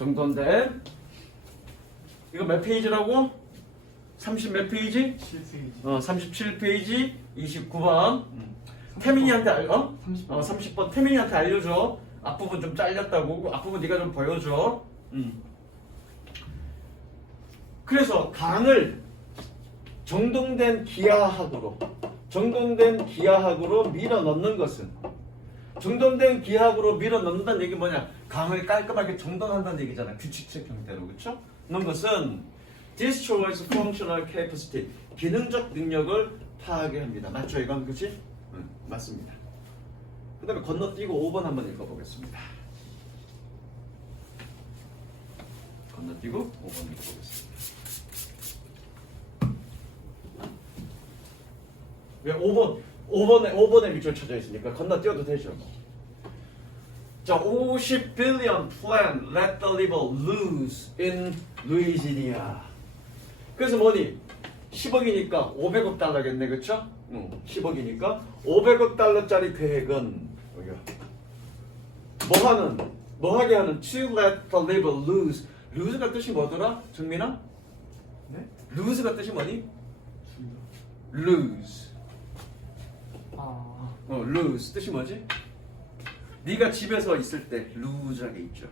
정돈된. 이거 몇 페이지라고? 30 몇 페이지? 37페이지 29번. 태민이한테 30번 태민이한테 알려줘. 앞부분 좀 잘렸다고. 앞부분 네가 좀 보여줘. 그래서 강을 정돈된 기하학으로 밀어 넣는 것은, 정돈된 기하학으로 밀어 넣는다는 얘기 뭐냐? 강을 깔끔하게 정돈한다는 얘기잖아. 규칙적 형태로. 그렇죠? 넣는 것은 destroys functional capacity, 기능적 능력을 파괴 합니다. 맞죠? 이건 그치? 맞습니다. 그 다음에 건너뛰고 5번 한번 읽어보겠습니다. 건너뛰고 5번 읽어보겠습니다. 왜 5번에 밑줄 쳐져 있으니까 건너뛰어도 되죠. 자, 50 billion plan let the river loose in Louisiana. 그래서 뭐니? 10억이니까 500억 달러겠네, 그쵸? 10억이니까 500억 달러짜리 계획은 뭐 하게 하는 to let the river loose. lose가 뜻이 뭐더라? 정민아? 네? lose가 뜻이 뭐니? lose. lose 뜻이 뭐지? 네가 집에서 있을 때 루즈하게 있죠.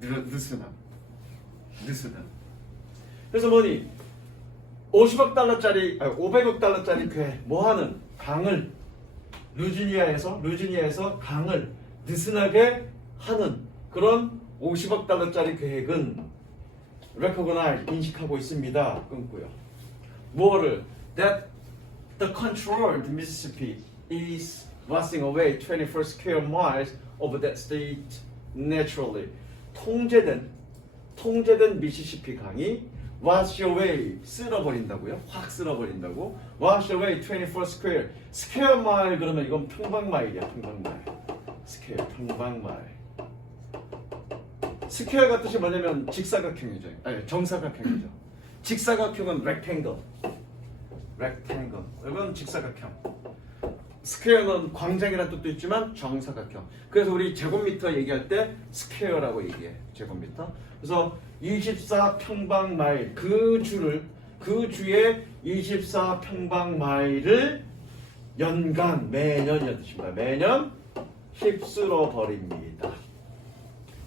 느슨함. 그래서 뭐니? 500억 달러짜리 뭐하는? 강을 루지니아에서 강을 느슨하게 하는 그런 50억 달러짜리 계획은 recognize, 인식하고 있습니다. 끊고요. 뭐를? That the controlled Mississippi is washing away 24 square miles of that state naturally. 통제된 미시시피 강이 wash away, 쓸어버린다고요? 확 쓸어버린다고. wash away 24 square mile 그러면 이건 평방마일이야. 평방마일. 평방마일. 스퀘어가 뜻이 뭐냐면 직사각형이죠. 아니, 정사각형이죠. 직사각형은 rectangle. 이건 직사각형. 스퀘어는 광장이라는 뜻도 있지만 정사각형. 그래서 우리 제곱미터 얘기할 때 스퀘어라고 얘기해. 제곱미터. 그래서 24평방마일 그 주의 24평방마일을 매년이라는 뜻입니다. 매년 휩쓸어 버립니다.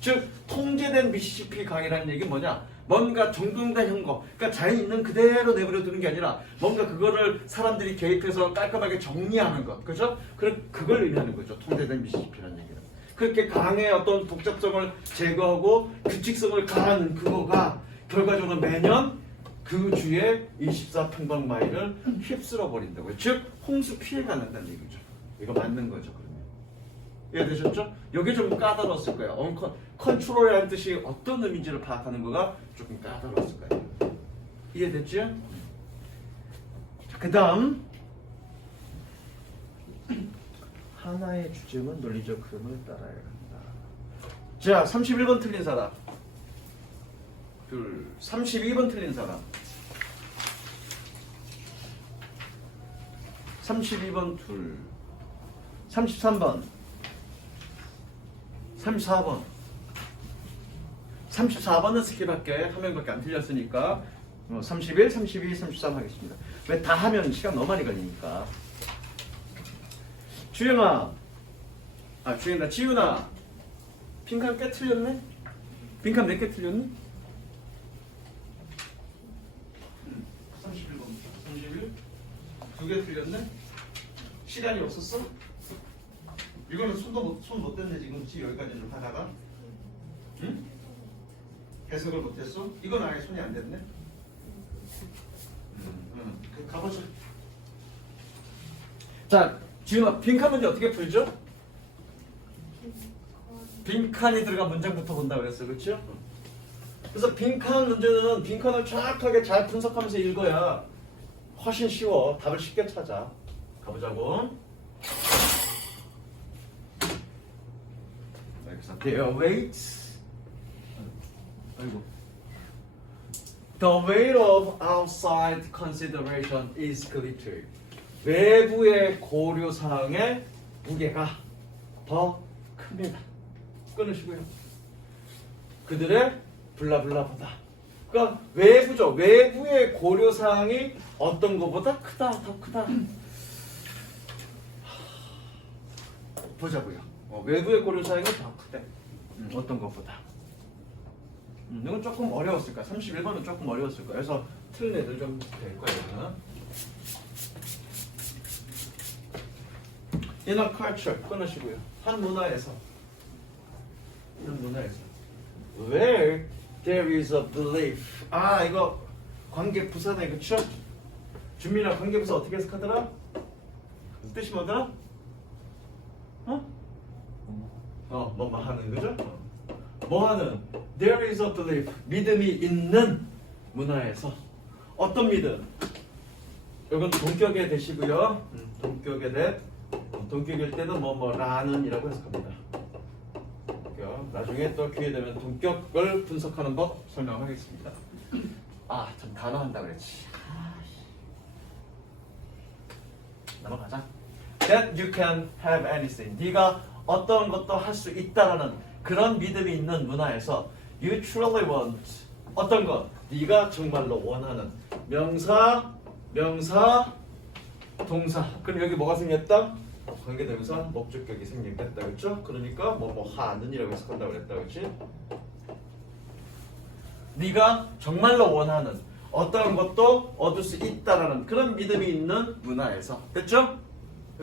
즉 통제된 미시시피 강이라는 얘기는 뭐냐? 뭔가 정돈된 거, 그러니까 자연 있는 그대로 내버려 두는 게 아니라 뭔가 그거를 사람들이 개입해서 깔끔하게 정리하는 것, 그죠? 그걸 의미하는 거죠. 통제된 미시시피라는 얘기는. 그렇게 강의 어떤 복잡성을 제거하고 규칙성을 가하는 그거가 결과적으로 매년 그 주의 24평방마일을 휩쓸어 버린다고요. 즉 홍수 피해가 난다는 얘기죠. 이거 맞는 거죠. 그러면 이해되셨죠? 이게 좀 까다로웠을 거예요. 컨트롤이라는 뜻이 어떤 의미인지를 파악하는 거가 조금 까다로웠을 거예요. 이해됐죠? 그 다음 하나의 주제만 논리적 흐름을 따라야 한다. 자, 31번 틀린 사람. 32번 틀린 사람. 32번 33번. 34번. 34번은 스킵할게. 한 명밖에 안 틀렸으니까 31, 32, 33 하겠습니다. 왜 다 하면 시간 너무 많이 걸리니까. 지윤아, 빈칸 꽤 틀렸네? 빈칸 몇 개 틀렸네? 31번 31? 2개 틀렸네? 시간이 없었어? 이거는 손 못 댔네 지금. 여기까지 좀 하다가 응? 해석을 못했어? 이건 아예 손이 안 댔네? 가보자. 자, 지훈아, 빈칸 문제 어떻게 풀죠? 빈칸이 들어간 문장부터 본다고 그랬어, 그렇죠? 그래서 빈칸 문제는 빈칸을 정확하게 잘 분석하면서 읽어야 훨씬 쉬워. 답을 쉽게 찾아. 가보자고. 여기서 their weight. The weight of outside consideration is greater. 외부의 고려사항의 무게가 더 큽니다. 끊으시고요. 그들의 블라블라보다. 그러니까 외부죠. 외부의 고려사항이 어떤 것보다 크다, 더 크다. 보자고요. 외부의 고려사항이 더 크대. 어떤 것보다. 이건 조금 어려웠을 거야. 31번은 조금 어려웠을 거야. 그래서 틀린 애들 좀 될 거예요. In a culture 끊으시고요. 한 문화에서 where there is a belief. 아 이거 관계 부사네 그쵸? 준민아 관계 부사 어떻게 해석하더라? 뜻이 뭐더라? 뭐뭐 하는 거죠? 뭐 하는? There is a belief. 믿음이 있는 문화에서 어떤 믿음? 이건 동격에 대시고요. 동격일 때는 뭐라는이라고 해석합니다. 나중에 또 기회 되면 동격을 분석하는 법 설명하겠습니다. 참 단어 한다 그랬지. 넘어가자. That you can have anything. 네가 어떤 것도 할 수 있다라는 그런 믿음이 있는 문화에서 you truly want 어떤 것 네가 정말로 원하는 명사, 동사. 그럼 여기 뭐가 생겼다? 관계대명사 목적격이 생긴다 그렇죠? 그러니까 뭐 하는이라고 해석한다고 그랬다 그렇지? 네가 정말로 원하는 어떤 것도 얻을 수 있다라는 그런 믿음이 있는 문화에서 됐죠?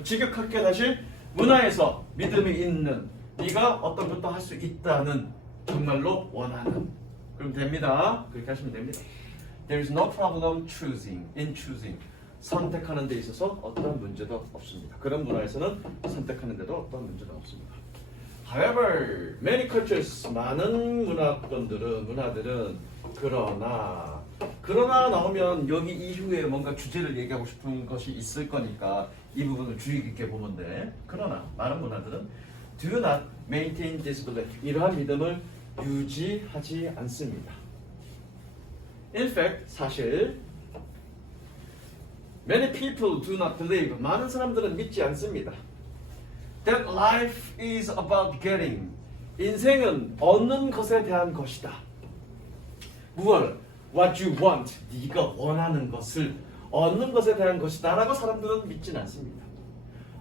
직역할게 다시 문화에서 믿음이 있는 네가 어떤 것도 할 수 있다는 정말로 원하는 그럼 됩니다. 그렇게 하시면 됩니다. There is no problem in choosing. 선택하는 데 있어서 어떤 문제도 없습니다. 그런 문화에서는 선택하는 데도 어떤 문제도 없습니다. However, many cultures 많은 문화들은 그러나 나오면 여기 이후에 뭔가 주제를 얘기하고 싶은 것이 있을 거니까 이 부분을 주의 깊게 보면 돼. 그러나 많은 문화들은 do not maintain this belief. 이러한 믿음을 유지하지 않습니다. In fact, 사실 many people do not believe. 많은 사람들은 믿지 않습니다. That life is about getting. 인생은 얻는 것에 대한 것이다. 무엇? What you want. 네가 원하는 것을 얻는 것에 대한 것이다 라고 사람들은 믿진 않습니다.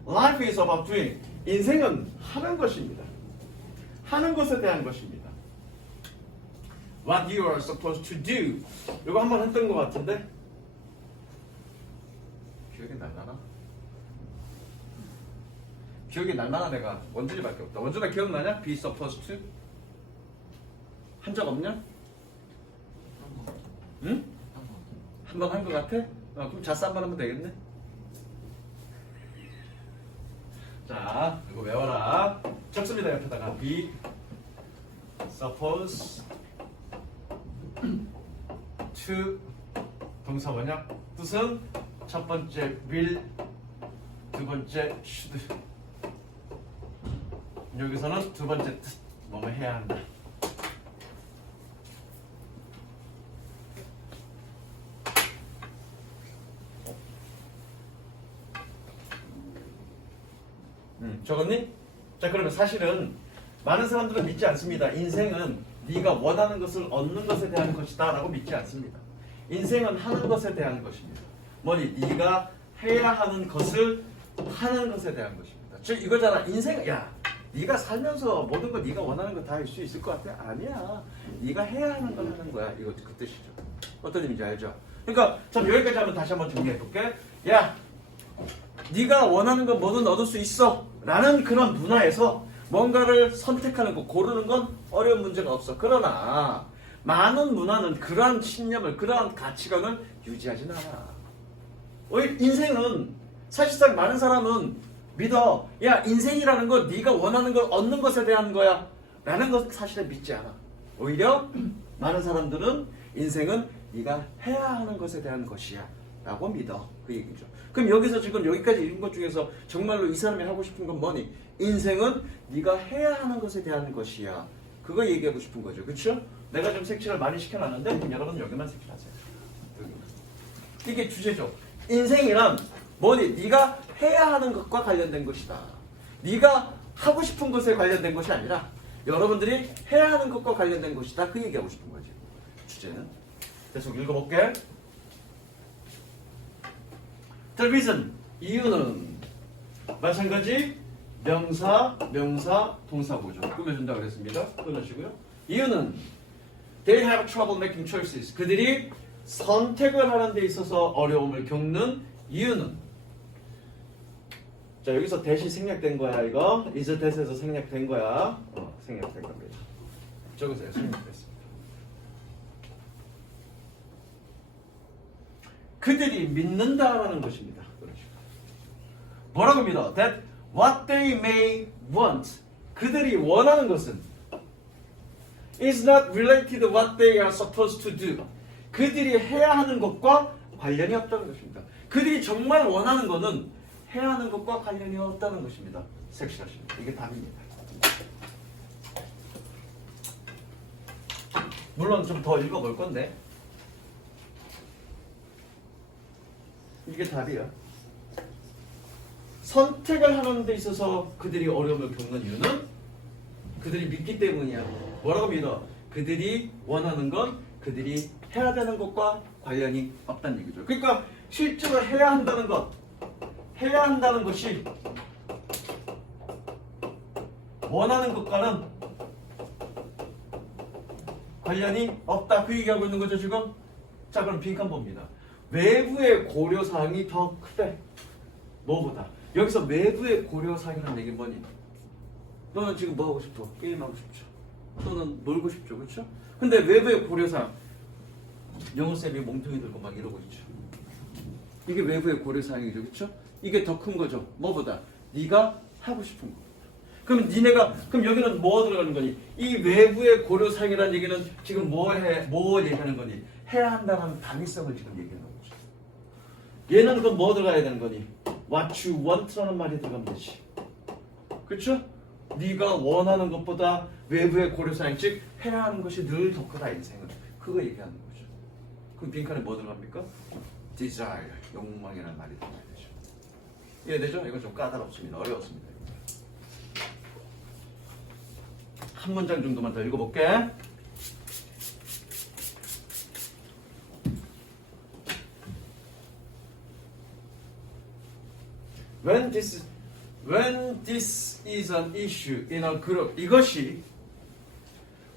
Life is about doing. 인생은 하는 것입니다. 하는 것에 대한 것입니다. What you are supposed to do. 이거 한번 했던 것 같은데 기억이 날라나? 기억이 날라나 내가 원준이밖에 없다. 원준아 기억나냐? Be supposed to? 한 적 없냐? 응? 한 번 한 것 같아? 그럼 자스 한 번 하면 되겠네? 자, 이거 외워라. 적습니다. 옆에다가 be supposed to 동사 뭐냐? 뜻은 첫 번째 will, 두 번째 should. 여기서는 두 번째 뜻, 뭐뭐 해야 한다. 적었니? 자, 그러면 사실은 많은 사람들은 믿지 않습니다. 인생은 네가 원하는 것을 얻는 것에 대한 것이다 라고 믿지 않습니다. 인생은 하는 것에 대한 것입니다. 뭐니? 네가 해야 하는 것을 하는 것에 대한 것입니다. 즉 이거잖아. 인생, 야 네가 살면서 모든 거 네가 원하는 거 다 할 수 있을 것 같아? 아니야. 네가 해야 하는 걸 하는 거야. 이거 그 뜻이죠. 어떤 의미인지 알죠? 그러니까 참 여기까지 하면 다시 한번 정리해 볼게. 야 네가 원하는 건 뭐든 얻을 수 있어 라는 그런 문화에서 뭔가를 선택하는 거 고르는 건 어려운 문제가 없어. 그러나 많은 문화는 그러한 신념을 그러한 가치관을 유지하지는 않아. 인생은 사실상 많은 사람은 믿어. 야 인생이라는 건 네가 원하는 걸 얻는 것에 대한 거야 라는 것 사실은 믿지 않아. 오히려 많은 사람들은 인생은 네가 해야 하는 것에 대한 것이야 라고 믿어. 그 얘기죠. 그럼 여기서 지금 여기까지 읽은 것 중에서 정말로 이 사람이 하고 싶은 건 뭐니? 인생은 네가 해야 하는 것에 대한 것이야. 그거 얘기하고 싶은 거죠. 그렇죠? 내가 좀 색칠을 많이 시켜놨는데 여러분 여기만 색칠하세요. 이게 주제죠. 인생이란 뭐니? 네가 해야 하는 것과 관련된 것이다. 네가 하고 싶은 것에 관련된 것이 아니라 여러분들이 해야 하는 것과 관련된 것이다. 그 얘기하고 싶은 거지. 주제는. 계속 읽어볼게. The reason, 이유는 마찬가지 명사, 동사 보조 꾸며준다 그랬습니다. 끊으시고요. 이유는 they have trouble making choices. 그들이 선택을 하는 데 있어서 어려움을 겪는 이유는 자 여기서 대시 생략된 거야 이거 is that에서 생략된 거야 생략된 겁니다. 적으세요. 생략됐습니다. 그들이 믿는다라는 것입니다. 뭐라고 믿어? That what they may want 그들이 원하는 것은 is not related to what they are supposed to do 그들이 해야 하는 것과 관련이 없다는 것입니다. 그들이 정말 원하는 것은 해야 하는 것과 관련이 없다는 것입니다. 섹시하십니다. 이게 답입니다. 물론 좀 더 읽어볼 건데 이게 답이야. 선택을 하는 데 있어서 그들이 어려움을 겪는 이유는 그들이 믿기 때문이야. 뭐라고 믿어? 그들이 원하는 건 그들이 해야 되는 것과 관련이 없다는 얘기죠. 그러니까 실제로 해야 한다는 것이 원하는 것과는 관련이 없다. 그 얘기하고 있는 거죠 지금? 자 그럼 빈칸 봅니다. 외부의 고려사항이 더 크대. 뭐보다? 여기서 외부의 고려사항이라는 얘기는 뭐니? 너는 지금 뭐 하고 싶어? 게임하고 싶죠. 또는 놀고 싶죠. 그렇죠? 근데 외부의 고려사항 영어쌤이 몸통이 들고 막 이러고 있죠. 이게 외부의 고려사항이죠. 그렇죠? 이게 더 큰 거죠. 뭐보다? 네가 하고 싶은 거. 그럼 그럼 여기는 뭐 들어가는 거니? 이 외부의 고려사항이라는 얘기는 지금 뭐 얘기하는 거니? 해야 한다는 당위성을 지금 얘기하는 거죠. 얘는 그럼 뭐 들어가야 되는 거니? What you want라는 말이 들어가면 되지. 그렇죠? 네가 원하는 것보다 외부의 고려사항 즉 해야 하는 것이 늘 더 크다 인생은. 그거 얘기하는 거죠. 그럼 빈칸에 뭐 들어갑니까? Desire, 욕망이라는 말이 들어가야 되죠. 이해되죠? 이건 좀 까다롭습니다. 어려웠습니다. 한 문장 정도만 더 읽어볼게. When this is an issue in a group, 이것이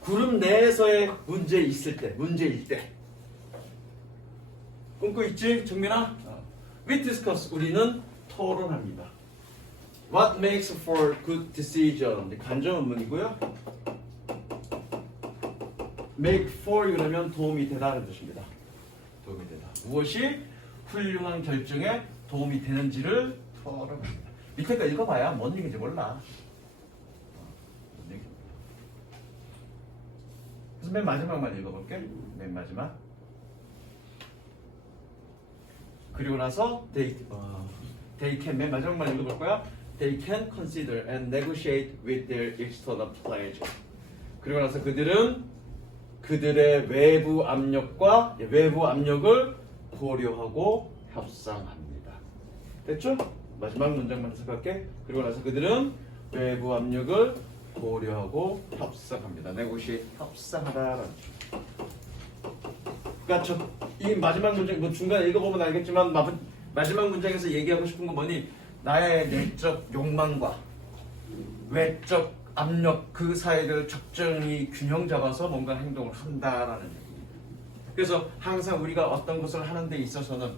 그룹 내에서의 문제일 때. 꿈꾸 있지, 정민아? We discuss, 우리는 토론합니다. What makes for good decision? 간접문이고요. Make for 이러면 도움이 되다는 뜻입니다. 도움이 되다. 무엇이 훌륭한 결정에 도움이 되는지를 토론합니다. 밑에 거 읽어봐야 뭔 얘기인지 몰라. 뭔 얘기입니다. 그래서 맨 마지막만 읽어볼게. 맨 마지막. 그리고 나서 they can 맨 마지막만 읽어볼 거야. They can consider and negotiate with their external pleasure. 그리고 나서 그들은 그들의 외부 압력을 고려하고 협상합니다. 됐죠? 마지막 문장만 해석할게. 그리고 나서 그들은 외부 압력을 고려하고 협상합니다. negotiate, 협상하다라는 거. 그러니까 이 마지막 문장, 뭐 중간에 읽어보면 알겠지만 마지막 문장에서 얘기하고 싶은 건 뭐니? 나의 내적 욕망과 외적 압력 그 사이를 적정히 균형 잡아서 뭔가 행동을 한다라는 얘기입니다. 그래서 항상 우리가 어떤 것을 하는 데 있어서는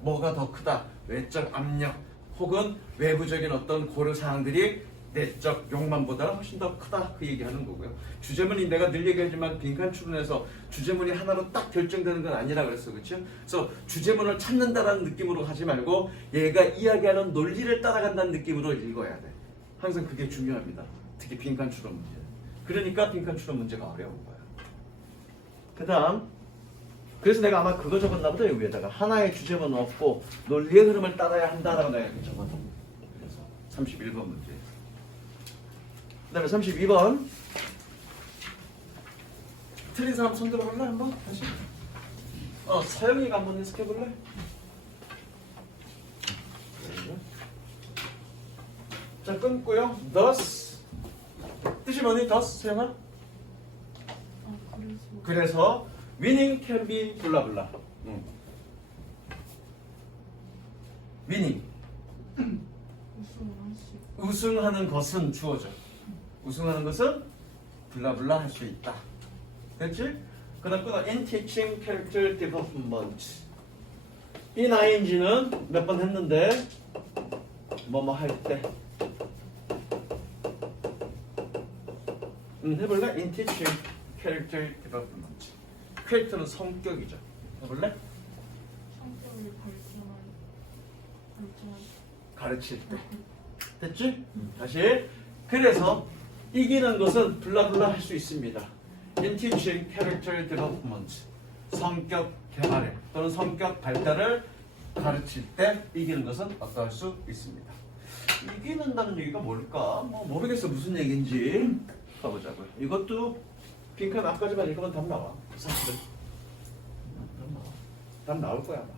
뭐가 더 크다? 외적 압력 혹은 외부적인 어떤 고려사항들이 내적 욕망보다 훨씬 더 크다 그 얘기하는 거고요. 주제문이 내가 늘 얘기하지만 빈칸 추론해서 주제문이 하나로 딱 결정되는 건 아니라 그랬어. 그렇죠? 그래서 주제문을 찾는다라는 느낌으로 하지 말고 얘가 이야기하는 논리를 따라간다는 느낌으로 읽어야 돼. 항상 그게 중요합니다. 특히 빈칸 추론 문제. 그러니까 빈칸 추론 문제가 어려운 거야. 그 다음 그래서 내가 아마 그거 적었나 보다. 여기 위에다가 하나의 주제문 없고 논리의 흐름을 따라야 한다라고 내가 이렇게 적었어. 그래서 31번 문제. 그 다음에 32번. 틀린 사람 손 들어볼래? 한번 다시. 서영이가 한번 해석해볼래? 자, 끊고요. Thus 뜻이 뜻이 뭐니? thus 세영아? 아, 그래서 winning can be 블라블라. winning 우승을 할수 우승하는 것은 주어져. 우승하는 것은 블라블라 할 수 있다. 됐지? 그 다음 끊어. in teaching character development. 이 ing는 몇 번 했는데 뭐뭐 할 때. 해볼래? in teaching character development. 캐릭터는 성격이죠. 해볼래? 성격을 발전할 가르칠 때. 됐지? 다시. 그래서 이기는 것은 블라블라 할 수 있습니다. in teaching character development. 성격 개발에 또는 성격 발달을 가르칠 때 이기는 것은 어떠할 수 있습니다. 이기는다는 얘기가 뭘까? 뭐 모르겠어 무슨 얘기인지 가보자고요. 이것도 빈칸 앞까지만 읽으면 답 나와. 사실은 답 나올 거야 아마.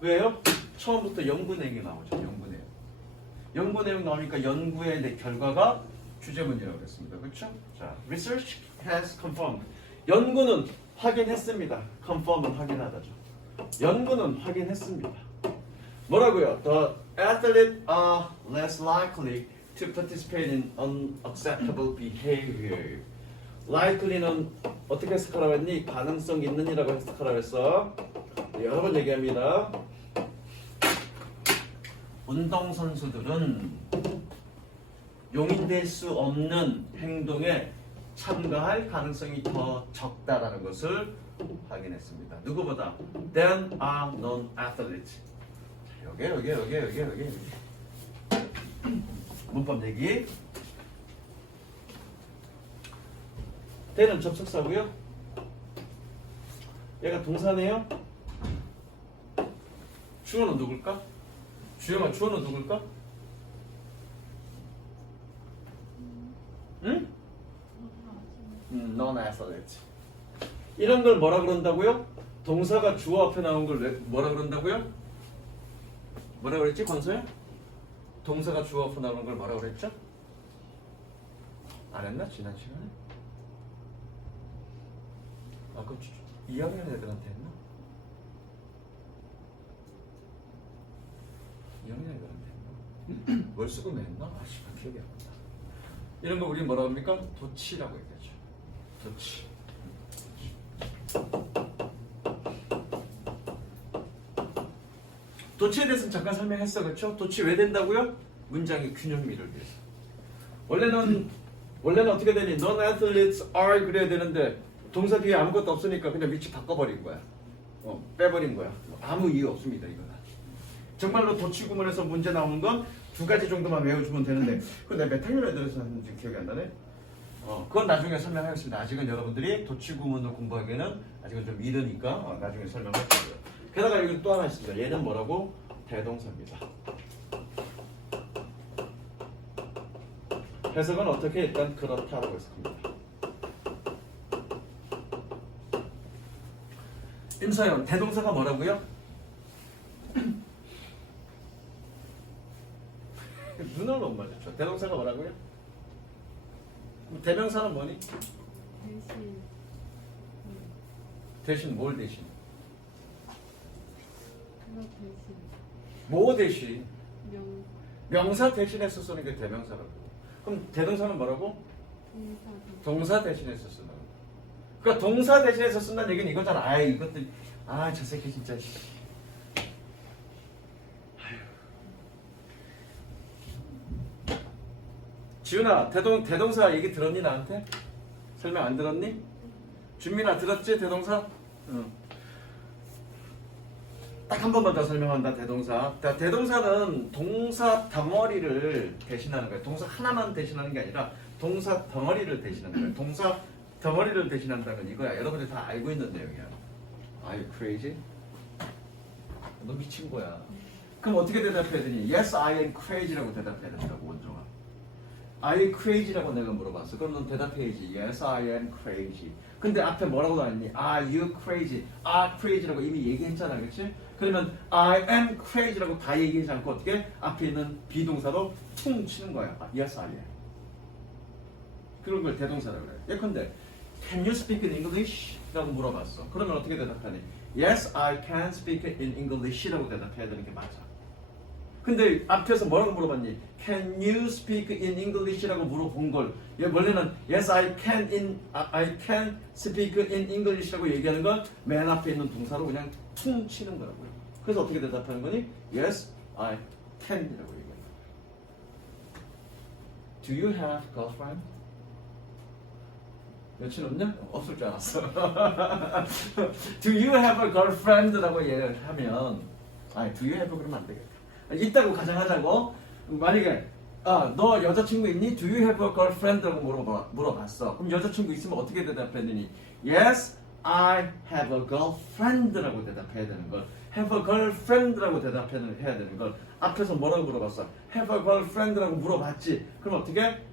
왜요? 처음부터 연구 내용이 나오죠. 연구 내용. 연구 내용 나오니까 연구의 결과가 주제문이라고 했습니다. 그렇죠? 자, research has confirmed. 연구는 확인했습니다. confirm은 확인하다죠. 연구는 확인했습니다. 뭐라고요? The athletes are less likely to participate in unacceptable behavior. likely는 어떻게 해석하라고 했니? 가능성 있는이라고 해석하라고 했어. 네, 여러 번 얘기합니다. 운동선수들은 용인될 수 없는 행동에 참가할 가능성이 더 적다라는 것을 확인했습니다. 누구보다 than are non-athletes. 여기. 문법 얘기. then은 접속사고요. 얘가 동사네요. 주어는 누굴까? 주영아, 주어는 누굴까? 응? non-athlete. 이런 걸 뭐라 그런다고요? 동사가 주어 앞에 나온 걸 뭐라 그런다고요? 뭐라 그랬지, 권서야? 동사가 주어 앞에 나오는 걸 뭐라 그랬죠? 안 했나? 지난 시간에? 아, 그럼 2학년 애들한테 했나? 2학년 애들한테 했나? 월수금에 했나? 아, 씨발, 기억이 안 난다. 이런 거 우리 뭐라 합니까? 도치라고 얘기하죠. 도치. 도치에 대해서는 잠깐 설명했어, 그렇죠? 도치 왜 된다고요? 문장의 균형미를 위해서. 원래는 어떻게 되니? Non-athletes are 그래야 되는데 동사 뒤에 아무것도 없으니까 그냥 위치 바꿔버린 거야. 빼버린 거야. 아무 이유 없습니다, 이거는. 정말로 도치 구문에서 문제 나오는 건 두 가지 정도만 외워주면 되는데 그건 내가 몇 학년 애들에서 했는지 기억이 안 나네. 그건 나중에 설명하겠습니다. 아직은 여러분들이 도치 구문을 공부하기에는 아직은 좀 이르니까 나중에 설명할 거고요. 게다가 여기 또 하나 있습니다. 얘는 뭐라고? 대동사입니다. 해석은 어떻게? 일단 그렇다라고 해석합니다. 임서연, 대동사가 뭐라고요? 눈을 못 맞췄죠. 대동사가 뭐라고요? 대명사는 뭐니? 대신 대신 뭘 대신? 그거 대신 뭐 대신? 명 명사 대신해서 쓰는 게 대명사라고. 그럼 대동사는 뭐라고? 동사 대신해서 쓰는 거. 그러니까 동사 대신해서 쓴다는 얘기는 이거잖아. 아이 이것들 저 새끼 진짜. 지훈아, 대동사 얘기 들었니 나한테? 설명 안 들었니? 준민아 들었지 대동사? 응. 딱 한 번만 더 설명한다. 대동사. 대동사는 동사 덩어리를 대신하는 거예요. 동사 하나만 대신하는 게 아니라 동사 덩어리를 대신하는 거예요. 동사 덩어리를 대신한다는 이거야. 여러분들이 다 알고 있는 내용이야. Are you crazy? 너 미친 거야. 그럼 어떻게 대답해야 되니? Yes, I am crazy라고 대답해야 된다고 원종아. Are you crazy라고 내가 물어봤어. 그럼 넌 대답해야지. Yes, I am crazy. 근데 앞에 뭐라고 나왔니? Are you crazy? Are crazy라고 이미 얘기했잖아, 그렇지? 그러면 I am crazy라고 다 얘기하지 않고 어떻게? 앞에 있는 비동사로 퉁 치는 거야. Yes, I am. 그런 걸 대동사라고 그래. 예컨대 Can you speak in English? 라고 물어봤어. 그러면 어떻게 대답하니? Yes, I can speak in English 라고 대답해야 되는 게 맞아. 근데 앞에서 뭐라고 물어봤니? Can you speak in English? 라고 물어본 걸 원래는 Yes, I can speak in English 라고 얘기하는 걸 맨 앞에 있는 동사로 그냥 퉁 치는 거라고요. 그래서 어떻게 대답하는 거니? Yes, I can 이라고 얘기해요. Do you have girlfriend? 여친 없냐? 없을 줄 알았어. Do you have a girlfriend? 라고 얘기를 하면 do you have 그러면 안 되겠다. 있다고 가정하자고. 만약에 너 여자친구 있니? Do you have a girlfriend? 라고 물어봤어. 그럼 여자친구 있으면 어떻게 대답했더니 Yes, I have a girlfriend 라고 대답해야 되는 걸 have a girlfriend 라고 대답해야 되는 걸 앞에서 뭐라고 물어봤어? have a girlfriend 라고 물어봤지. 그럼 어떻게?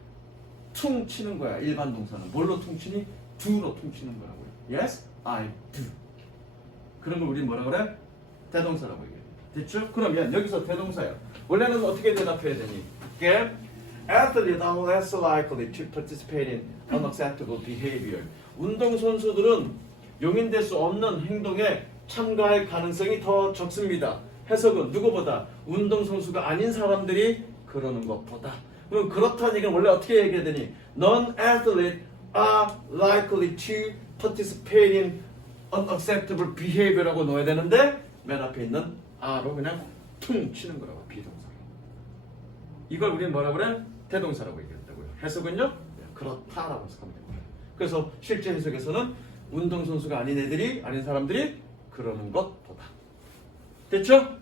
퉁 치는 거야. 일반 동사는 뭘로 퉁 치니? do로 퉁 치는 거라고요. Yes, I do. 그런 걸 우리 뭐라 그래? 대동사라고 얘기해. 됐죠? 그러면 여기서 대동사야. 원래는 어떻게 대답해야 되니? 이게 athletes are less likely to participate in unacceptable behavior. 운동 선수들은 용인될 수 없는 행동에 참가할 가능성이 더 적습니다. 해석은 누구보다 운동 선수가 아닌 사람들이 그러는 것보다. 그럼 그렇다는 얘기는 원래 어떻게 얘기해야 되니? Non-athletes are likely to participate in unacceptable behavior라고 넣어야 되는데 맨 앞에 있는 are로 그냥 퉁 치는 거라고 비동사. 이걸 우리는 뭐라 그래? 대동사라고 얘기했다고요. 해석은요? 그렇다라고 해석하면 됩니다. 그래서 실제 해석에서는 운동선수가 아닌 애들이 아닌 사람들이 그러는 것보다. 됐죠?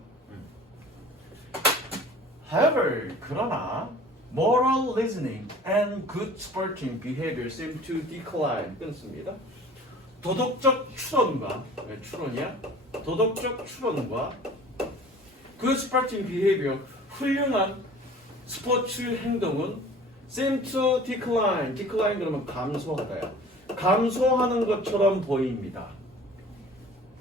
However, 그러나 moral reasoning and good sporting behavior seem to decline. 끊습니다. 도덕적 추론과 추론이야? 도덕적 추론과 good sporting behavior 훌륭한 스포츠 행동은 seem to decline. decline 그러면 감소하다야. 감소하는 것처럼 보입니다.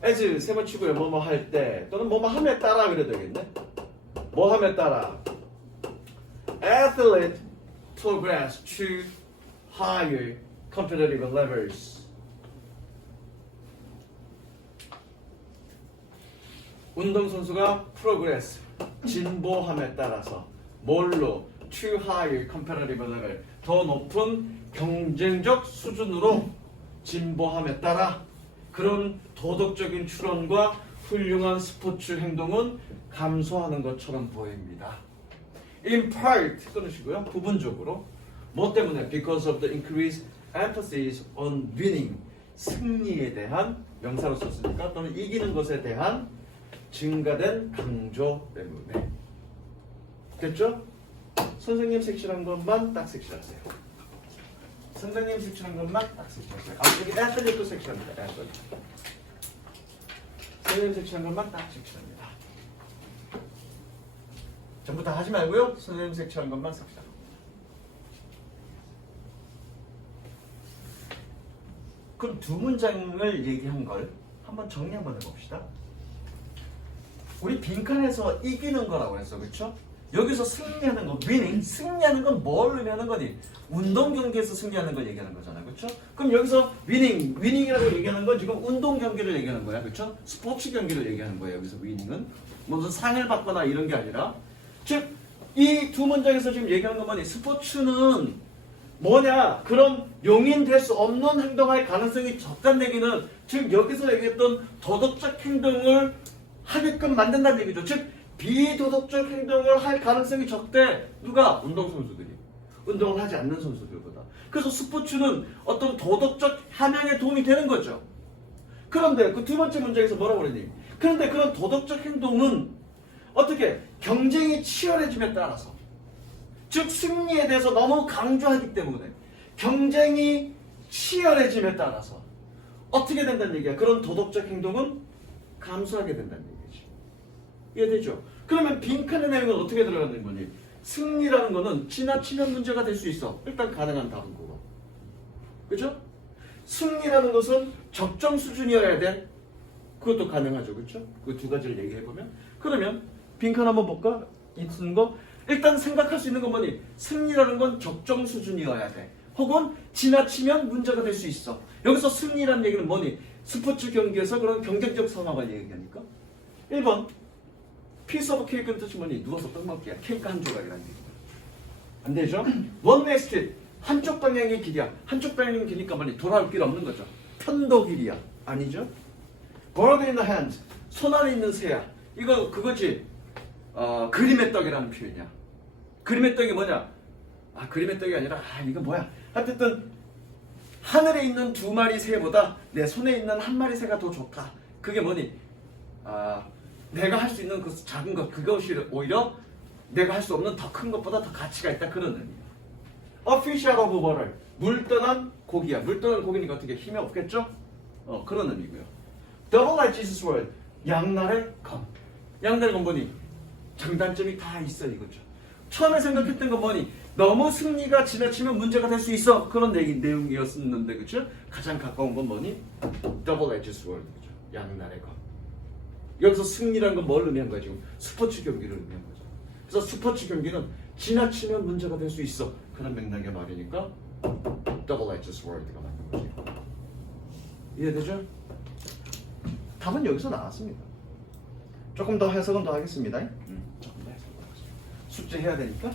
as 세번치고요. 뭐뭐 할 때 또는 뭐뭐 함에 따라 그래야 되겠네. 뭐 함에 따라 athlete progress to higher competitive levels. 운동선수가 progress 진보함에 따라서 뭘로 to higher competitive level 더 높은 경쟁적 수준으로 진보함에 따라 그런 도덕적인 추론과 훌륭한 스포츠 행동은 감소하는 것처럼 보입니다. In part 끊으시고요. 부분적으로 뭐 때문에? Because of the increased emphasis on winning 승리에 대한 명사로 썼으니까 또는 이기는 것에 대한 증가된 강조 때문에. 됐죠? 선생님 색칠한 것만 딱 색칠하세요. 선생님 색칠한 것만 딱 색칠하세요. 여기 애틀릿도 색칠합니다. 애틀릿. 선생님 색칠한 것만 딱 색칠합니다. 전부 다 하지 말고요. 선생님 색칠한 것만 색칠하고. 그럼 두 문장을 얘기한 걸 한번 정리 한번 해봅시다. 우리 빈칸에서 이기는 거라고 했어. 그렇죠? 여기서 승리하는 거, winning, 승리하는 건 뭘 의미하는 거니? 운동 경기에서 승리하는 걸 얘기하는 거잖아. 그렇죠? 그럼 여기서 winning이라고 얘기하는 건 지금 운동 경기를 얘기하는 거야. 그렇죠? 스포츠 경기를 얘기하는 거야. 여기서 winning은 무슨 상을 받거나 이런 게 아니라 즉 이 두 문장에서 지금 얘기하는 것만이 스포츠는 뭐냐? 그런 용인될 수 없는 행동할 가능성이 적다는 얘기는 즉 여기서 얘기했던 도덕적 행동을 하게끔 만든다는 얘기죠. 즉 비도덕적 행동을 할 가능성이 적대. 누가? 운동선수들이. 운동을 하지 않는 선수들보다. 그래서 스포츠는 어떤 도덕적 함양에 도움이 되는 거죠. 그런데 그 두 번째 문장에서 뭐라고 그러니? 그런데 그런 도덕적 행동은 어떻게? 경쟁이 치열해짐에 따라서 즉 승리에 대해서 너무 강조하기 때문에 경쟁이 치열해짐에 따라서 어떻게 된다는 얘기야? 그런 도덕적 행동은 감소하게 된다는 얘기지. 이해되죠? 그러면 빈칸의 내용은 어떻게 들어가는 거니? 승리라는 거는 지나치면 문제가 될 수 있어. 일단 가능한 답은 그거. 그죠? 승리라는 것은 적정 수준이어야 돼. 그것도 가능하죠. 그렇죠? 그 두 가지를 얘기해보면. 그러면 빈칸 한번 볼까? 이 쓴 거 일단 생각할 수 있는 건 뭐니? 승리라는 건 적정 수준이어야 돼. 혹은 지나치면 문제가 될 수 있어. 여기서 승리라는 얘기는 뭐니? 스포츠 경기에서 그런 경쟁적 상황을 얘기하니까. 1번 피스 오브 케이크는 뜻이 뭐니? 누워서 떡 먹기야. 케이크 한 조각이라는 얘기야. 안 되죠? 원웨이 스트리트 한쪽 방향의 길이야. 한쪽 방향의 길이니까 뭐니? 돌아올 길 없는 거죠. 편도 길이야. 아니죠? bird in the hand 손 안에 있는 새야. 이거 그거지. 그림의 떡이라는 표현이야. 그림의 떡이 뭐냐? 그림의 떡이 아니라 이거 뭐야? 하여튼 하늘에 있는 두 마리 새보다 내 손에 있는 한 마리 새가 더 좋다. 그게 뭐니? 내가 할 수 있는 그 작은 것 그것이 오히려 내가 할 수 없는 더 큰 것보다 더 가치가 있다. 그런 의미야. A fish out of water 물 떠난 고기야. 물 떠난 고기니까 어떻게 힘이 없겠죠? 그런 의미고요. Double edged sword 양날의 검. 양날의 검 뭐니? 장단점이 다 있어 이거죠. 처음에 생각했던 건 뭐니? 너무 승리가 지나치면 문제가 될 수 있어. 그런 내용이었는데 그쵸? 가장 가까운 건 뭐니? Double edged sword 그죠? 양날의 검. 여기서 승리라는 건 뭘 의미한 거야 지금? 스포츠 경기를 의미한 거죠. 그래서 스포츠 경기는 지나치면 문제가 될 수 있어. 그런 맥락의 말이니까 Double edged sword가 맞는 거지. 이해되죠? 답은 여기서 나왔습니다. 조금 더 해석은 더 하겠습니다. 조금 더 해석은 더 하겠습니다. 숙제 해야 되니까.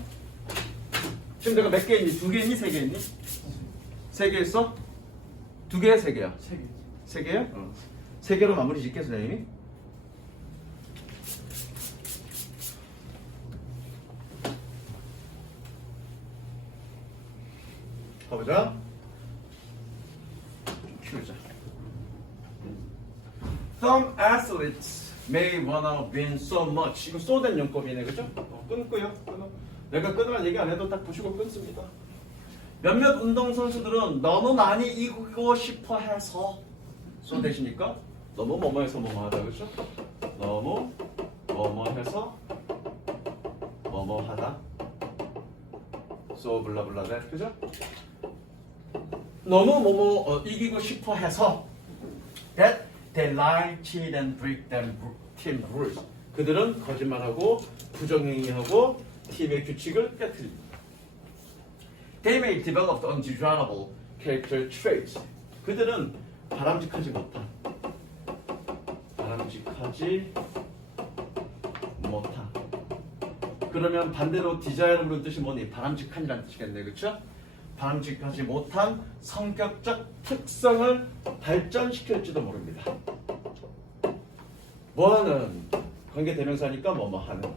지금 내가 몇 개 있니? 2개 있니? 3개 있니? 3개 있어? 2개야? 3개야? 3개. 3개야? 3개로 마무리 짓게 선생님이? 가보자. 키우자. Some athletes may wanna win so much. 이거 쏘된 용법이네, 그죠? 끊고요. 끊어. 내가 끊으란 얘기 안 해도 딱 보시고 끊습니다. 몇몇 운동선수들은 너무 많이 이기고 싶어 해서 쏘대시니까 너무 뭐뭐해서 뭐뭐하다, 그죠? 너무 뭐뭐해서 뭐뭐하다. So 블라블라 that, 그죠? 너무 뭐뭐 이기고 싶어 해서 that they lie, cheat and break their team rules. 그들은 거짓말하고 부정행위하고 팀의 규칙을 깨트립니다. They may develop undesirable character traits. 그들은 바람직하지 못한 그러면 반대로 desirable의 뜻이 뭐니? 바람직한이라는 뜻이겠네, 그렇죠? 바람직하지 못한 성격적 특성을 발전시킬지도 모릅니다. 뭐하는 관계대명사니까 뭐뭐하는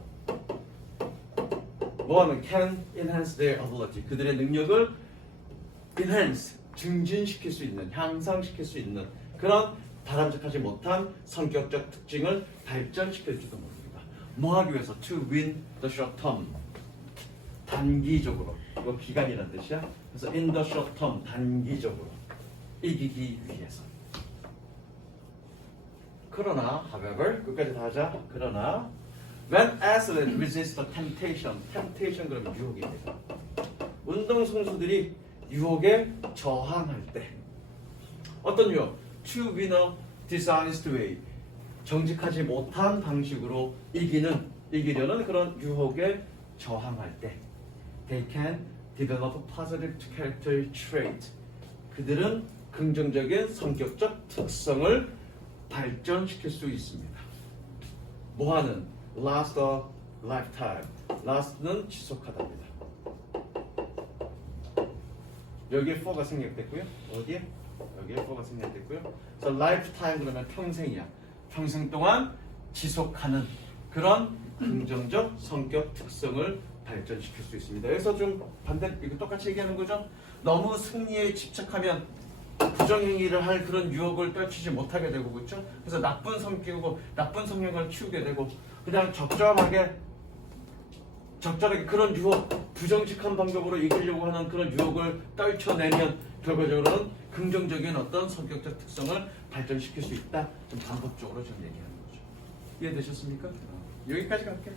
뭐하는 can enhance their ability 그들의 능력을 enhance 증진시킬 수 있는 향상시킬 수 있는 그런 바람직하지 못한 성격적 특징을 발전시킬지도 모릅니다. 뭐 하기 위해서? To win the short term 단기적으로 이거 기간이라는 뜻이야. 그래서 in the short term 단기적으로 이기기 위해서. 그러나 however 끝까지 다 하자. 그러나 when athletes resist the temptation 그러면 유혹입니다. 운동선수들이 유혹에 저항할 때 어떤 유혹? To win a dishonest way 정직하지 못한 방식으로 이기려는 그런 유혹에 저항할 때 they can develop positive character trait 그들은 긍정적인 성격적 특성을 발전시킬 수 있습니다. 뭐하는? last a lifetime last는 지속하답니다. 여기에 for가 생략됐고요. 어디에? 여기에 for가 생략됐고요. 그래서 lifetime 그러면 평생이야. 평생 동안 지속하는 그런 긍정적 성격 특성을 발전시킬 수 있습니다. 여기서 좀 반대 이거 똑같이 얘기하는 거죠. 너무 승리에 집착하면 부정행위를 할 그런 유혹을 떨치지 못하게 되고 그렇죠. 그래서 나쁜 성격이고 나쁜 성향을 키우게 되고 그냥 적절하게 그런 유혹 부정직한 방법으로 이기려고 하는 그런 유혹을 떨쳐내면 결과적으로는 긍정적인 어떤 성격적 특성을 발전시킬 수 있다. 좀 반복적으로 좀 얘기하는 거죠. 이해되셨습니까? 여기까지 갈게요.